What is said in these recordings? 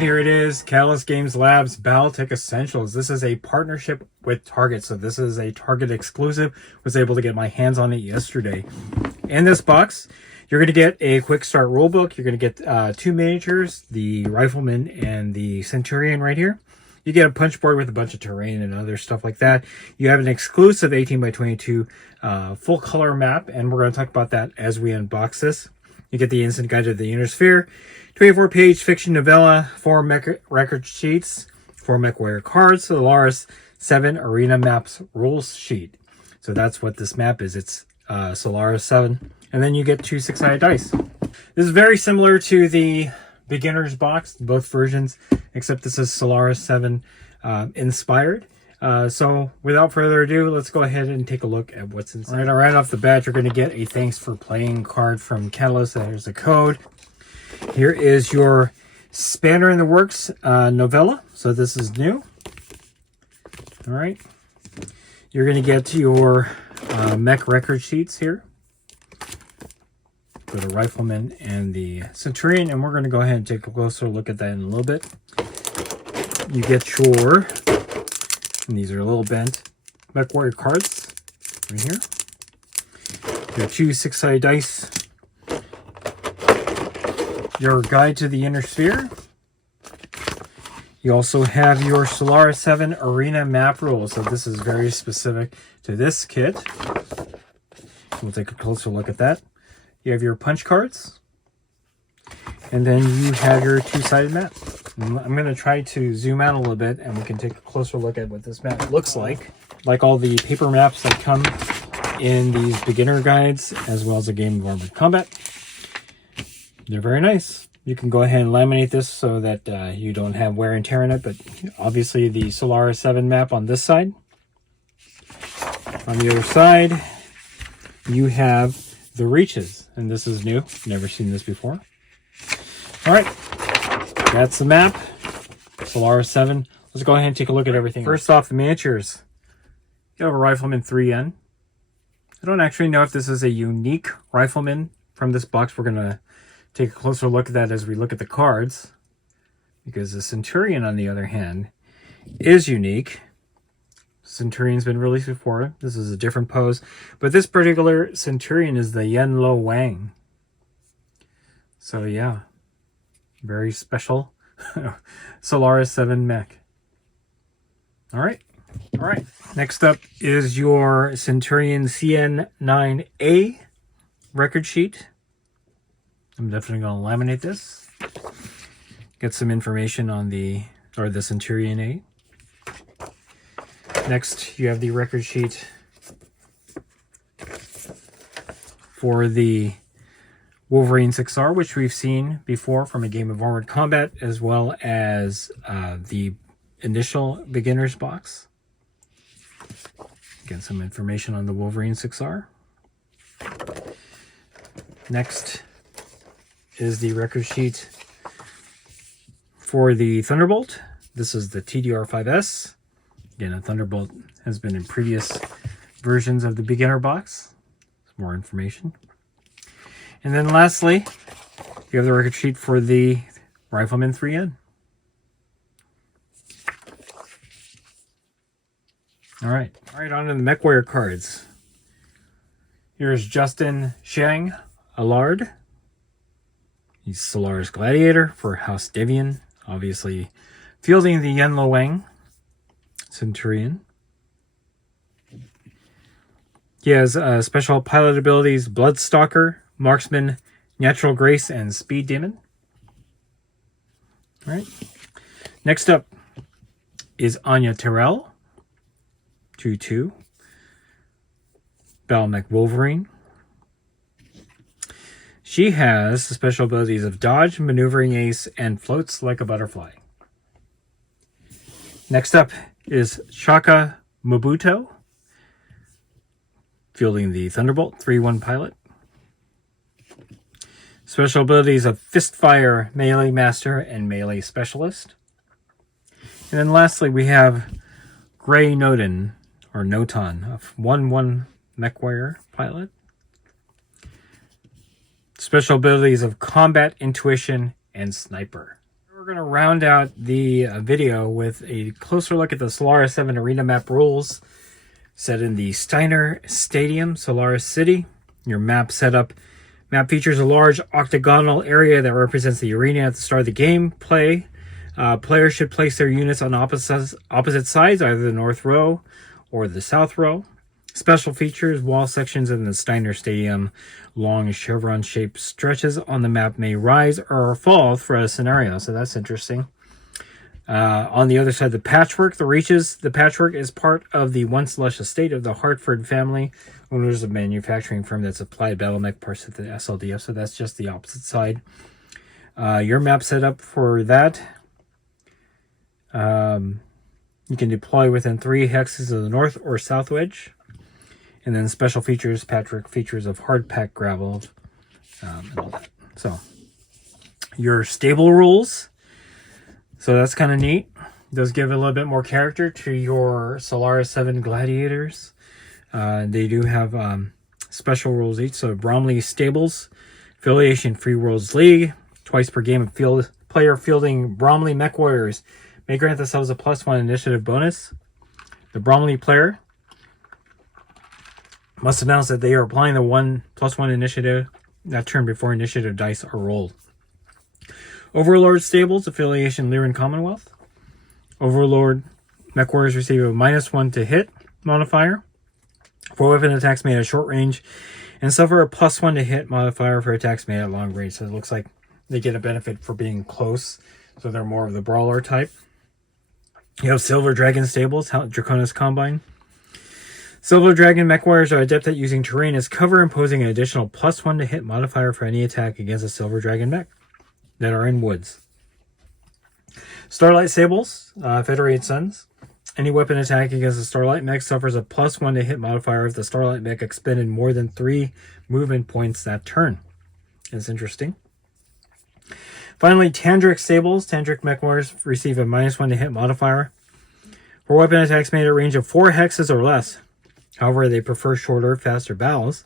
right, here it is. Catalyst Games Labs Battletech Essentials. This is a partnership with Target, so this is a Target exclusive. Was able to get my hands on it yesterday. In this box, you're going to get a quick start rulebook. You're going to get 2 miniatures, the Rifleman and the Centurion right here. You get a punch board with a bunch of terrain and other stuff like that. You have an exclusive 18 by 22 full color map, and we're going to talk about that as we unbox this. You get the instant guide to the inner sphere, 24-page fiction novella, 4 mech record sheets, 4 MechWarrior cards, Solaris 7 Arena Maps rules sheet. So that's what this map is. It's Solaris 7. And then you get 2 6-sided dice. This is very similar to the beginner's box, both versions, except this is Solaris 7 inspired. So without further ado, let's go ahead and take a look at what's inside. All right, off the bat, you're going to get a thanks for playing card from Catalyst. There's a code. Here is your Spanner in the Works novella. So this is new. All right. You're going to get your mech record sheets here for the Rifleman and the Centurion, and we're going to go ahead and take a closer look at that in a little bit. You get your, and these are a little bent, MechWarrior cards right here. Your 2 6-sided dice. Your guide to the inner sphere. You also have your Solaris 7 Arena Map rules. So this is very specific to this kit. We'll take a closer look at that. You have your punch cards. And then you have your 2-sided map. I'm going to try to zoom out a little bit and we can take a closer look at what this map looks like. Like all the paper maps that come in these beginner guides, as well as a Game of Armored Combat. They're very nice. You can go ahead and laminate this so that you don't have wear and tear in it, but obviously the Solaris 7 map on this side. On the other side, you have the reaches, and this is new. Never seen this before. All right, that's the map. Solaris 7. Let's go ahead and take a look at everything. First off, the miniatures. You have a Rifleman 3N. I don't actually know if this is a unique Rifleman from this box. We're going to take a closer look at that as we look at the cards, because the Centurion, on the other hand, is unique. Centurion's been released before. This is a different pose, but this particular Centurion is the yen-lo-wang. So yeah, very special Solaris 7 mech. All right. Next up is your Centurion CN9A record sheet. I'm definitely going to laminate this. Get some information on the Centurion A. Next, you have the record sheet for the Wolverine 6R, which we've seen before from a Game of Armored Combat, as well as the initial beginner's box. Get some information on the Wolverine 6R. Next is the record sheet for the Thunderbolt. This is the TDR5S. Again, a Thunderbolt has been in previous versions of the beginner box. Some more information. And then lastly, you have the record sheet for the Rifleman 3N. All right, on to the MechWarrior cards. Here's Justin Shang Allard. He's Solaris Gladiator for House Devian, obviously fielding the yen-lo-wang Centurion. He has special pilot abilities: Bloodstalker, Marksman, Natural Grace, and Speed Demon. All right. Next up is Anya Terrell, 2/2. Battletech Wolverine. She has the special abilities of Dodge, Maneuvering Ace, and Floats Like a Butterfly. Next up is Shaka Mobuto, fielding the Thunderbolt, 3/1 pilot. Special abilities of Fistfire, Melee Master, and Melee Specialist. And then lastly, we have Gray Noton, or Noton, a 1/1 MechWarrior pilot. Special abilities of Combat, Intuition, and Sniper. We're We're going to round out the video with a closer look at the Solaris 7 Arena map rules set in the Steiner Stadium, Solaris City. Your map setup. Map features a large octagonal area that represents the arena at the start of the game play. Players should place their units on opposite sides, either the north row or the south row. Special features, wall sections in the Steiner Stadium. Long chevron-shaped stretches on the map may rise or fall throughout a scenario, so that's interesting. On the other side, the patchwork, the reaches. The patchwork is part of the once lush estate of the Hartford family, owners of a manufacturing firm that supplied Battletech parts to the SLDF, so that's just the opposite side. Your map setup for that. You can deploy within 3 hexes of the north or south wedge. And then special features, patchwork features of hard packed gravel, and all that. So, your stable rules. So that's kind of neat. It does give a little bit more character to your Solaris 7 Gladiators. They do have special rules each. So Bromley Stables, affiliation Free Worlds League. Twice per game of player fielding Bromley MechWarriors may grant themselves a +1 initiative bonus. The Bromley player must announce that they are applying the +1 initiative that turn before initiative dice are rolled. Overlord Stables, affiliation Lyran Commonwealth. Overlord MechWarriors receive a -1 to hit modifier for weapon attacks made at short range and suffer a +1 to hit modifier for attacks made at long range. So it looks like they get a benefit for being close, so they're more of the brawler type. You have Silver Dragon Stables, Draconis Combine. Silver Dragon MechWarriors are adept at using terrain as cover, imposing an additional +1 to hit modifier for any attack against a Silver Dragon mech that are in woods. Starlight Sables, Federated Sons. Any weapon attack against a Starlight mech suffers a +1 to hit modifier if the Starlight mech expended more than 3 movement points that turn. It's interesting. Finally, Tandric Sables. Tandric MechWarriors receive a -1 to hit modifier for weapon attacks made at a range of 4 hexes or less. However, they prefer shorter, faster battles.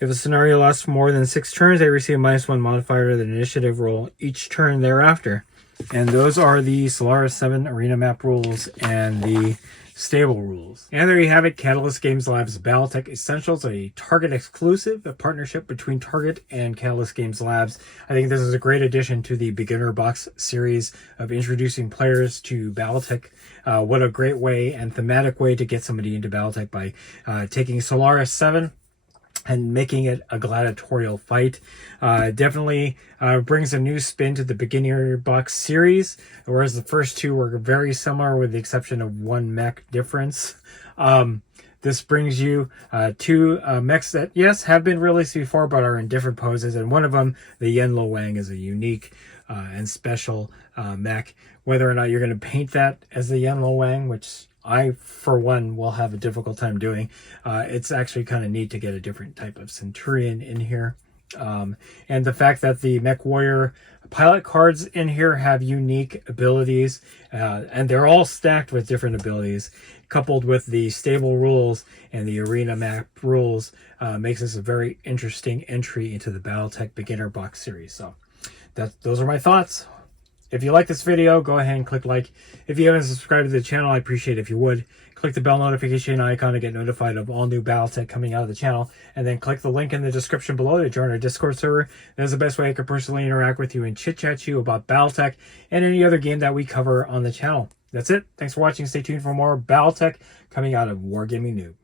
If a scenario lasts for more than 6 turns, they receive a -1 modifier to the initiative roll each turn thereafter. And those are the Solaris 7 Arena map rules and the stable rules. And there you have it, Catalyst Games Labs Battletech Essentials, a Target exclusive, a partnership between Target and Catalyst Games Labs. I think this is a great addition to the beginner box series of introducing players to Battletech. What a great way and thematic way to get somebody into Battletech by taking Solaris 7 and making it a gladiatorial fight. Definitely brings a new spin to the beginner box series, whereas the first 2 were very similar with the exception of 1 mech difference. This brings you 2 mechs that, yes, have been released before, but are in different poses. And one of them, the yen-lo-wang, is a unique and special mech. Whether or not you're going to paint that as the yen-lo-wang, which I, for one, will have a difficult time doing. It's actually kind of neat to get a different type of Centurion in here. And the fact that the MechWarrior pilot cards in here have unique abilities, and they're all stacked with different abilities, coupled with the stable rules and the arena map rules, makes this a very interesting entry into the Battletech beginner box series. So those are my thoughts. If you like this video, go ahead and click like. If you haven't subscribed to the channel, I appreciate it if you would. Click the bell notification icon to get notified of all new Battletech coming out of the channel. And then click the link in the description below to join our Discord server. That's the best way I could personally interact with you and chit-chat you about Battletech and any other game that we cover on the channel. That's it. Thanks for watching. Stay tuned for more Battletech coming out of Wargaming Noob.